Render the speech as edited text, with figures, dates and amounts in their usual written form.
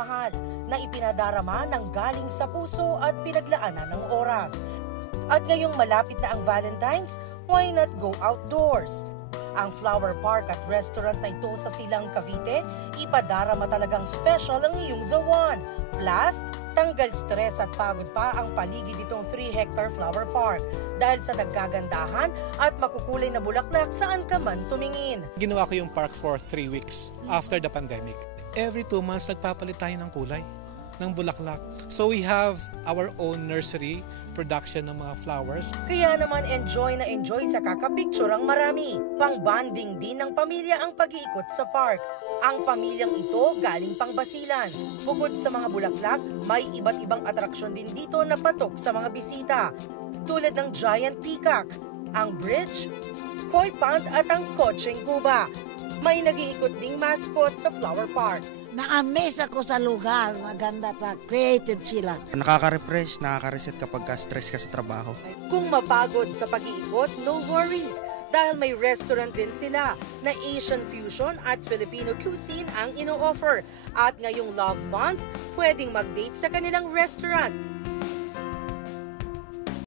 pagmamahal na ipinadarama ng galing sa puso at pinaglaanan ng oras. At ngayong malapit na ang Valentine's, why not go outdoors? Ang Flower Park at restaurant na ito sa Silang, Cavite, ipadarama talagang special ang iyong The One. Plus, tanggal stress at pagod pa ang paligid nitong 3-hectare flower park dahil sa nagkagandahan at makukulay na bulaklak saan ka man tumingin. Ginawa ko yung park for 3 weeks after the pandemic. Every 2 months, nagpapalit tayo ng kulay, ng bulaklak. So we have our own nursery production ng mga flowers. Kaya naman enjoy na enjoy sa kakapicture ang marami. Pang-bonding din ng pamilya ang pag-iikot sa park. Ang pamilyang ito galing pang Basilan. Bukod sa mga bulaklak, may iba't ibang atraksyon din dito na patok sa mga bisita. Tulad ng Giant Peacock, ang bridge, koi pond at ang Kotseng Kuba. May nag-iikot ding mascot sa Flower Park. Na-amaze ako sa lugar, maganda pa, creative sila. Nakaka-refresh, nakaka-reset kapag stress ka sa trabaho. Kung mapagod sa pag-iikot, no worries. Dahil may restaurant din sila na Asian fusion at Filipino cuisine ang ino-offer. At ngayong Love Month, pwedeng mag-date sa kanilang restaurant.